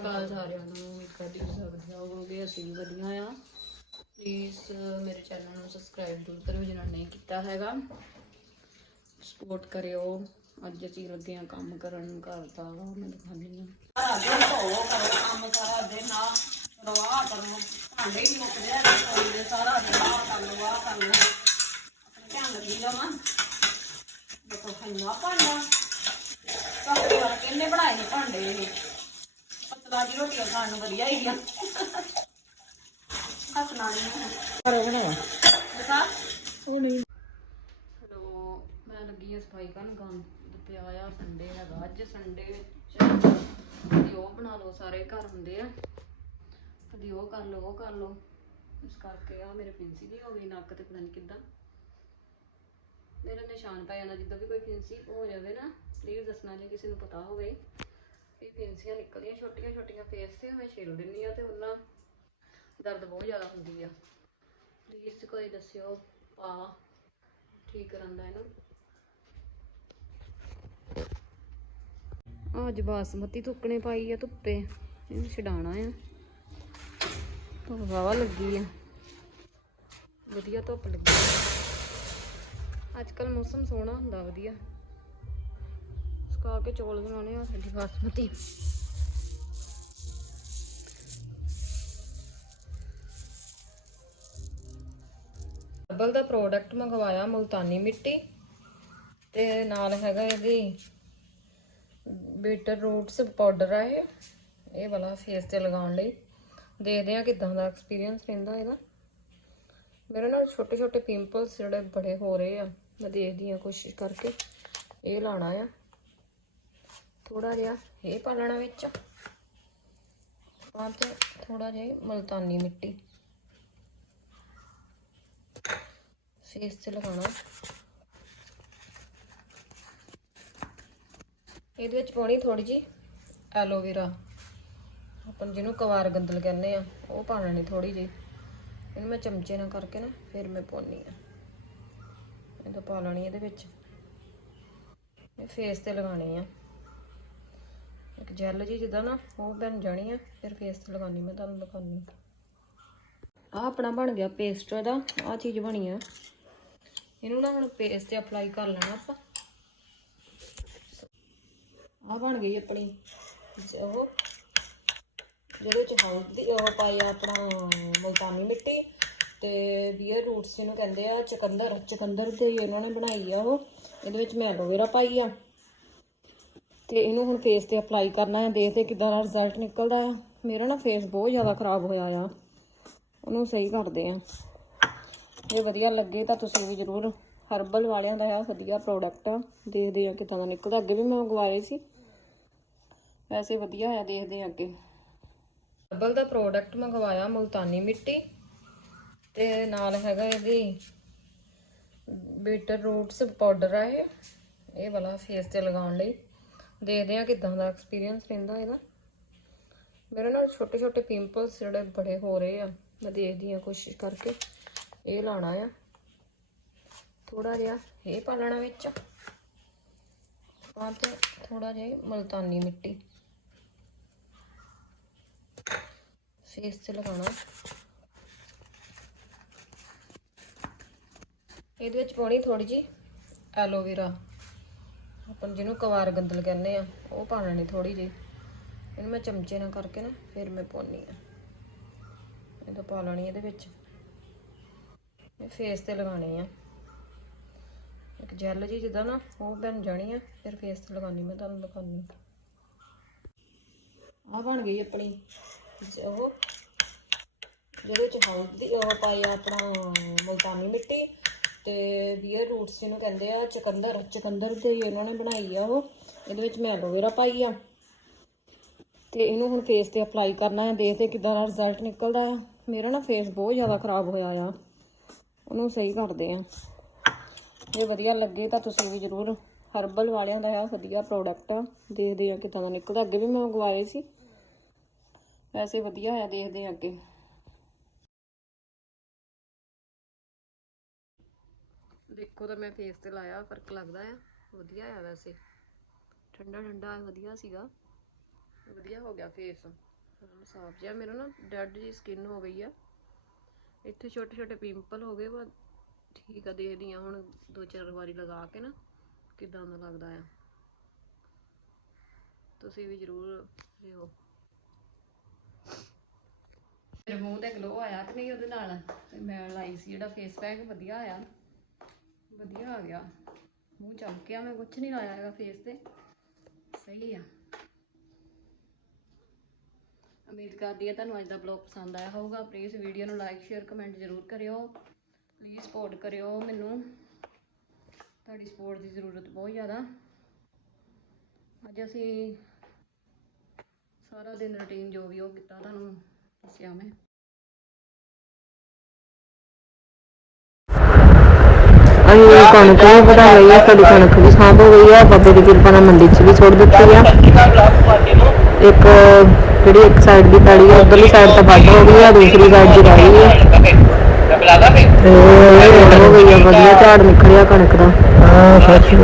ਅਕਾਲ ਸਾਰਿਆਂ ਨੂੰ ਸਭ ਵਧੀਆ ਹੋਵੋਗੇ ਅਸੀਂ ਵੀ ਵਧੀਆ ਆ। ਪਲੀਜ਼ ਮੇਰੇ ਚੈਨਲ ਨੂੰ ਸਬਸਕ੍ਰਾਈਬ ਜ਼ਰੂਰ ਕਰਿਓ ਜਿਹਨਾਂ ਨੇ ਨਹੀਂ ਕੀਤਾ ਹੈਗਾ। ਸਪੋਰਟ ਕਰਿਓ। ਅੱਜ ਅਸੀਂ ਲੱਗੇ ਆ ਕੰਮ ਕਰਨ ਘਰ ਦਾ ਮੈਂ ਦਿਖਾਉਂਦੀ ਹਾਂ। ਸਾਰਾ ਦਿਨ ਧੋਵੋ ਕਰੋ ਕੰਮ ਸਾਰਾ ਦਿਨ ਆ ਰਵਾ ਕਰੋ। ਭਾਂਡੇ ਹੀ ਮੁੱਕਦੇ ਆ ਰਸੋਈ ਦੇ ਸਾਰਾ ਦਿਨ ਆ ਕਰ ਲਓ ਆ ਕਰ ਲਓ। ਆਪਣੇ ਧਿਆਨ ਲੱਗੀ ਲਵਾਂ ਦੇਖੋ ਖੰਨਾ ਭਾਂਡਾ। ਸਭ ਵਾਰ ਕਿੰਨੇ ਬਣਾਏ ਨੇ ਭਾਂਡੇ ਇਹ? ਪਤਲਾ ਦੀ ਰੋਟੀ ਖਾਣ ਨੂੰ ਵਧੀਆ ਹੀ ਆ। ਹੱਸਣਾ ਨਹੀਂ ਘਰੇ ਬਣਾਇਆ? ਦਿਖਾ ਉਹ ਨਹੀਂ। ਹੈਲੋ ਮੈਂ ਲੱਗੀ ਆ ਸਫ਼ਾਈ ਕਰਨ ਗੰਦ ਪਿਆ ਆ ਸੰਡੇ ਹੈਗਾ। ਅੱਜ ਸੰਡੇ ਵਿੱਚ ਕਦੀ ਉਹ ਬਣਾ ਲਓ ਸਾਰੇ ਘਰ ਹੁੰਦੇ ਆ। ਕਦੀ ਉਹ ਕਰ ਲਓ ਉਹ ਕਰ ਲਓ। ਇਸ ਕਰਕੇ ਆ ਮੇਰੇ ਫਿੰਸੀ ਦੀ ਹੋ ਗਈ ਨੱਕ ਤੇ ਪਤਾ ਨਹੀਂ ਕਿੱਦਾਂ। ਮੇਰੇ ਨਿਸ਼ਾਨ ਪੈ ਜਾਂਦਾ ਜਿੱਦਾਂ ਵੀ ਕੋਈ ਫਿੰਸੀ ਹੋ ਜਾਵੇ ਨਾ ਪਲੀਜ਼ ਦੱਸਣਾ ਜੇ ਕਿਸੇ ਨੂੰ ਪਤਾ ਹੋਵੇ। ਵੀ ਫਿੰਸੀਆਂ ਨਿਕਲਦੀਆਂ ਛੋਟੀਆਂ ਛੋਟੀਆਂ ਫੇਸ ਤੇ ਮੈਂ ਛਿਲ ਦਿੰਨੀ ਆ ਤੇ ਉਹਨਾਂ ਦਰਦ ਬਹੁਤ ਜ਼ਿਆਦਾ ਹੁੰਦੀ ਆ। ਪਲੀਜ਼ ਕੋਈ ਦੱਸਿਓ, ਪਾ, ਠੀਕ ਕਰਾਂਦਾ ਇਹਨੂੰ। ਅੱਜ ਬਾਸਮਤੀ ਧੁੱਕਣੇ ਪਾਈ ਆ ਧੁੱਪੇ, ਇਹਨੂੰ ਛਡਾਣਾ ਆ। ਧੁੱਪ ਵਾਵਾ ਲੱਗੀ ਆ। ਵਧੀਆ ਧੁੱਪ ਲੱਗੀ ਅੱਜ ਕੱਲ ਮੌਸਮ ਸੋਹਣਾ ਹੁੰਦਾ ਵਧੀਆ। ਸੁਕਾ ਕੇ ਚੌਲ ਬਣਾਉਣੇ ਆ ਸਾਡੀ ਬਾਸਮਤੀ। ਹਰਬਲ ਦਾ ਪ੍ਰੋਡਕਟ ਮੰਗਵਾਇਆ ਮੁਲਤਾਨੀ ਮਿੱਟੀ ਤੇ ਨਾਲ ਹੈਗਾ ਇਹਦੀ ਬੀਟਰ ਰੂਟਸ ਪਾਊਡਰ ਆ ਇਹ। ਇਹ ਵਾਲਾ ਫੇਸ ਤੇ ਲਗਾਉਣ ਲਈ। ਦੇਖਦੇ ਆ ਕਿਦਾਂ ਦਾ ਐਕਸਪੀਰੀਅੰਸ ਰਹਿੰਦਾ ਇਹਦਾ। ਮੇਰੇ ਨਾਲ ਛੋਟੇ ਛੋਟੇ ਪਿੰਪਲਸ ਜਿਹੜੇ ਬੜੇ ਹੋ ਰਹੇ ਆ, ਮੈਂ ਦੇਖਦੀ ਆ ਕੋਸ਼ਿਸ਼ ਕਰਕੇ। ਇਹ ਲਾਣਾ ਆ। ਥੋੜਾ ਜਿਹਾ ਇਹ ਪਾ ਲੈਣਾ ਵਿੱਚ। ਆ ਤੇ ਥੋੜਾ ਜਿਹਾ ਹੀ ਮਲਤਾਨੀ ਮਿੱਟੀ। ਫੇਸ ਤੇ ਲਗਾਉਣਾ। ਇਹਦੇ ਵਿੱਚ ਪਾਉਣੀ ਥੋੜੀ ਜੀ ਐਲੋਵੇਰਾ ਆਪਾਂ ਜਿਹਨੂੰ ਕਵਾਰ ਗੰਦਲ ਕਹਿੰਦੇ ਆ, ਉਹ ਪਾ ਲੈਣੀ ਥੋੜੀ ਜੀ ਇਹਨੂੰ ਮੈਂ ਚਮਚੇ ਨਾਲ ਕਰਕੇ ਨਾ ਫਿਰ ਮੈਂ ਪਾਉਣੀ ਆ ਇਹ ਤਾਂ ਪਾ ਲੈਣੀ ਇਹਦੇ ਵਿੱਚ। ਇਹ ਫੇਸ ਤੇ ਲਗਾਣੀ ਆ। ਇੱਕ ਜੈਲ ਜੀ ਜਿੱਦਾਂ ਨਾ, ਉਹ ਬਣ ਜਾਣੀ ਆ, ਫਿਰ ਫੇਸ ਤੇ ਲਗਾਉਣੀ, ਮੈਂ ਤੁਹਾਨੂੰ ਦਿਖਾਉਣੀ ਆ। ਆਪਣਾ ਬਣ ਗਿਆ ਪੇਸਟ ਇਹਦਾ ਆ ਚੀਜ਼ ਬਣੀ ਆ। ਇਹਨੂੰ ਨਾ ਹੁਣ ਪੇਸਟ ਤੇ ਅਪਲਾਈ ਕਰ ਲੈਣਾ ਆਪਾਂ। ਆ ਬਣ ਗਈ ਆਪਣੀ ਜ- ਉਹ, ਜਿਹਦੇ ਵਿੱਚ ਹਲਦੀ ਉਹ ਪਾਈ ਆ ਆਪਣਾ ਮੁਲਤਾਨੀ ਮਿੱਟੀ, ਤੇ ਬੀਅਰ ਰੂਟਸ ਜਿਹਨੂੰ ਕਹਿੰਦੇ ਆ, ਚਕੰਦਰ ਚਕੰਦਰ ਤੇ ਇਹਨਾਂ ਨੇ ਬਣਾਈ ਆ ਉਹ। ਇਹਦੇ ਵਿੱਚ ਮੈਂ ਐਲੋਵੇਰਾ ਪਾਈ ਆ। ਤੇ ਇਹਨੂੰ ਹੁਣ ਫੇਸ ਤੇ ਅਪਲਾਈ ਕਰਨਾ ਹੈ, ਦੇਖਦੇ ਕਿਦਾਂ ਦਾ ਰਿਜ਼ਲਟ ਨਿਕਲਦਾ ਆ। ਮੇਰਾ ਨਾ ਫੇਸ ਬਹੁਤ ਜ਼ਿਆਦਾ ਖਰਾਬ ਹੋਇਆ ਆ। ਉਹਨੂੰ ਸਹੀ ਕਰਦੇ ਆ। ਜੇ ਵਧੀਆ ਲੱਗੇ ਤਾਂ ਤੁਸੀਂ ਵੀ ਜ਼ਰੂਰ ਹਰਬਲ ਵਾਲਿਆਂ ਦਾ ਆ ਵਧੀਆ ਪ੍ਰੋਡਕਟ ਆ। ਦੇਖਦੇ ਆ ਕਿਦਾਂ ਦਾ ਨਿਕਲਦਾ। ਅੱਗੇ ਵੀ ਮੈਂ ਮੰਗਵਾਏ ਸੀ। ਵੈਸੇ ਵਧੀਆ ਆ, ਦੇਖਦੇ ਆ ਅੱਗੇ। ਹਰਬਲ ਦਾ ਪ੍ਰੋਡਕਟ ਮੰਗਵਾਇਆ ਮੁਲਤਾਨੀ ਮਿੱਟੀ। ਤੇ ਨਾਲ ਹੈਗਾ ਇਹਦੀ ਬੀਟਰ ਰੂਟਸ ਪਾਊਡਰ ਆ ਇਹ। ਇਹ ਵਾਲਾ ਫੇਸ ਤੇ ਲਗਾਉਣ ਲਈ। ਦੇਖਦੇ ਆ ਕਿਦਾਂ ਦਾ ਐਕਸਪੀਰੀਅੰਸ ਰਹਿੰਦਾ ਇਹਦਾ। ਮੇਰੇ ਨਾਲ ਛੋਟੇ ਛੋਟੇ ਪਿੰਪਲਸ ਜਿਹੜੇ ਬੜੇ ਹੋ ਰਹੇ ਆ, ਮੈਂ ਦੇਖਦੀ ਆ ਕੋਸ਼ਿਸ਼ ਕਰਕੇ ਇਹ ਲਾਣਾ ਆ। ਥੋੜਾ ਜਿਹਾ ਇਹ ਪਾ ਲੈਣਾ ਵਿੱਚ। ਆ ਤੇ ਥੋੜਾ ਜਿਹਾ ਹੀ ਮਲਤਾਨੀ ਮਿੱਟੀ। ਫੇਸ ਤੇ ਲਗਾਉਣਾ। ਇਹਦੇ ਵਿੱਚ ਪਾਉਣੀ ਥੋੜੀ ਜੀ ਐਲੋਵੇਰਾ। ਆਪਾਂ ਜਿਹਨੂੰ ਕਵਾਰ ਗੰਦਲ ਕਹਿੰਦੇ ਆ, ਉਹ ਪਾ ਲੈਣੀ ਥੋੜੀ ਜਿਹੀ। ਇਹਨੂੰ ਮੈਂ ਚਮਚੇ ਨਾਲ ਕਰਕੇ ਨਾ, ਫਿਰ ਮੈਂ ਪਾਉਣੀ ਆ ਇਹ ਤਾਂ ਪਾ ਲੈਣੀ ਇਹਦੇ ਵਿੱਚ। ਇਹ ਫੇਸ ਤੇ ਲਗਾਣੀ ਆ। ਇੱਕ ਜੈਲ ਜੀ ਜਿੱਦਾਂ ਨਾ, ਉਹ ਬਣ ਜਾਣੀ ਆ, ਫਿਰ ਫੇਸ ਤੇ ਲਗਾਉਣੀ ਮੈਂ, ਤੁਹਾਨੂੰ ਦਿਖਾਉਣੀ ਆ ਬਣ ਗਈ ਆਪਣੀ, ਉਹ, ਜਿਹਦੇ ਚ ਹਲਦੀ, ਉਹ ਪਾਈ ਆਪਣਾ ਮੁਲਤਾਨੀ ਮਿੱਟੀ। ਤੇ ਬੀਅਰ ਰੂਟਸ ਜਿਹਨੂੰ ਕਹਿੰਦੇ ਆ, ਚਕੰਦਰ ਚਕੰਦਰ ਤੇ ਇਹਨਾਂ ਨੇ ਬਣਾਈ ਆ ਉਹ। ਇਹਦੇ ਵਿੱਚ ਮੈਂ ਐਲੋਵੇਰਾ ਪਾਈ ਆ। ਤੇ ਇਹਨੂੰ ਹੁਣ ਫੇਸ ਤੇ ਅਪਲਾਈ ਕਰਨਾ ਹੈ ਦੇਖਦੇ ਕਿਦਾਂ ਦਾ ਰਿਜ਼ਲਟ ਨਿਕਲਦਾ ਆ ਮੇਰਾ ਨਾ ਫੇਸ ਬਹੁਤ ਜ਼ਿਆਦਾ ਖਰਾਬ ਹੋਇਆ ਆ। ਉਹਨੂੰ ਸਹੀ ਕਰਦੇ ਆ। ਜੇ ਵਧੀਆ ਲੱਗੇ ਤਾਂ ਤੁਸੀਂ ਵੀ ਜ਼ਰੂਰ ਹਰਬਲ ਵਾਲਿਆਂ ਦਾ ਆ ਵਧੀਆ ਪ੍ਰੋਡਕਟ ਆ। ਦੇਖਦੇ ਆ ਕਿਦਾਂ ਦਾ ਨਿਕਲਦਾ। ਅੱਗੇ ਵੀ ਮੈਂ ਮੰਗਵਾਏ ਸੀ। ਵੈਸੇ ਵਧੀਆ ਆ, ਦੇਖਦੇ ਆ ਅੱਗੇ। ਦੇਖੋ ਤਾਂ ਮੈਂ ਫੇਸ ਤੇ ਲਾਇਆ ਫ਼ਰਕ ਲੱਗਦਾ ਆ। ਵਧੀਆ ਆ ਵੈਸੇ। ਠੰਡਾ ਠੰਡਾ ਵਧੀਆ ਸੀਗਾ। ਵਧੀਆ ਹੋ ਗਿਆ ਫੇਸ ਸਾਫ਼ ਜਿਹਾ। ਮੇਰਾ ਨਾ ਡੈਡ ਜੀ ਸਕਿਨ ਹੋ ਗਈ ਆ। ਇੱਥੇ ਛੋਟੇ ਛੋਟੇ ਪਿੰਪਲ ਹੋ ਗਏ ਵਾ ਠੀਕ ਆ ਦੇਖਦੀ ਆ ਹੁਣ ਦੋ ਚਾਰ ਵਾਰੀ ਲਗਾ ਕੇ ਨਾ ਕਿਦਾਂ ਦਾ ਲੱਗਦਾ ਆ। ਤੁਸੀਂ ਵੀ ਜ਼ਰੂਰ ਲਿਓ। ਮੇਰੇ ਮੂੰਹ ਤੇ ਗਲੋ ਆਇਆ ਕਿ ਨਹੀਂ ਉਹਦੇ ਨਾਲ? ਤੇ ਮੈਂ ਲਾਈ ਸੀ ਜਿਹੜਾ ਫੇਸ ਪੈਕ ਵਧੀਆ ਆਇਆ। ਵਧੀਆ ਆ ਗਿਆ। ਮੂੰਹ ਚਮਕਿਆ ਮੈਂ ਕੁਝ ਨਹੀਂ ਲਾਇਆ ਹੈਗਾ ਫੇਸ ਤੇ। ਸਹੀ ਆ। ਉਮੀਦ ਕਰਦੀ ਹਾਂ ਤੁਹਾਨੂੰ ਅੱਜ ਦਾ ਬਲੌਗ ਪਸੰਦ ਆਇਆ ਹੋਊਗਾ। ਪਲੀਜ਼ ਵੀਡੀਓ ਨੂੰ ਲਾਈਕ ਸ਼ੇਅਰ ਕਮੈਂਟ ਜ਼ਰੂਰ ਕਰਿਓ। ਪਲੀਜ਼ ਸਪੋਰਟ ਕਰਿਓ ਮੈਨੂੰ। ਤੁਹਾਡੀ ਸਪੋਰਟ ਦੀ ਜ਼ਰੂਰਤ ਬਹੁਤ ਜ਼ਿਆਦਾ। ਅੱਜ ਅਸੀਂ ਸਾਰਾ ਦਿਨ ਰੁਟੀਨ ਜੋ ਵੀ ਉਹ ਕੀਤਾ ਤੁਹਾਨੂੰ ਦੱਸਿਆ ਮੈਂ। ਅਸੀਂ ਕਣਕ ਵੀ ਵਧਾ ਲਈ ਆ, ਸਾਡੀ ਕਣਕ ਵੀ ਸਾਂਭ ਹੋ ਗਈ ਆ, ਬਾਬੇ ਦੀ ਕਿਰਪਾ ਨਾਲ ਮੰਡੀ 'ਚ ਵੀ ਸੁੱਟ ਦਿੱਤੀ ਆ। ਇੱਕ ਜਿਹੜੀ ਇੱਕ ਸਾਈਡ ਦੀ ਪੈੜੀ ਆ, ਉਧਰਲੀ ਸਾਈਡ ਤਾਂ ਵੱਢ ਹੋ ਗਈ ਆ, ਦੂਸਰੀ ਸਾਈਡ ਦੀ ਰਹਿ ਗਈ ਆ। ਤੇ ਇਹ ਹੋ ਗਈ ਆ, ਵਧੀਆ ਝਾੜ ਨਿਕਲਿਆ ਕਣਕ ਦਾ। ਹਾਂ ਸੱਚ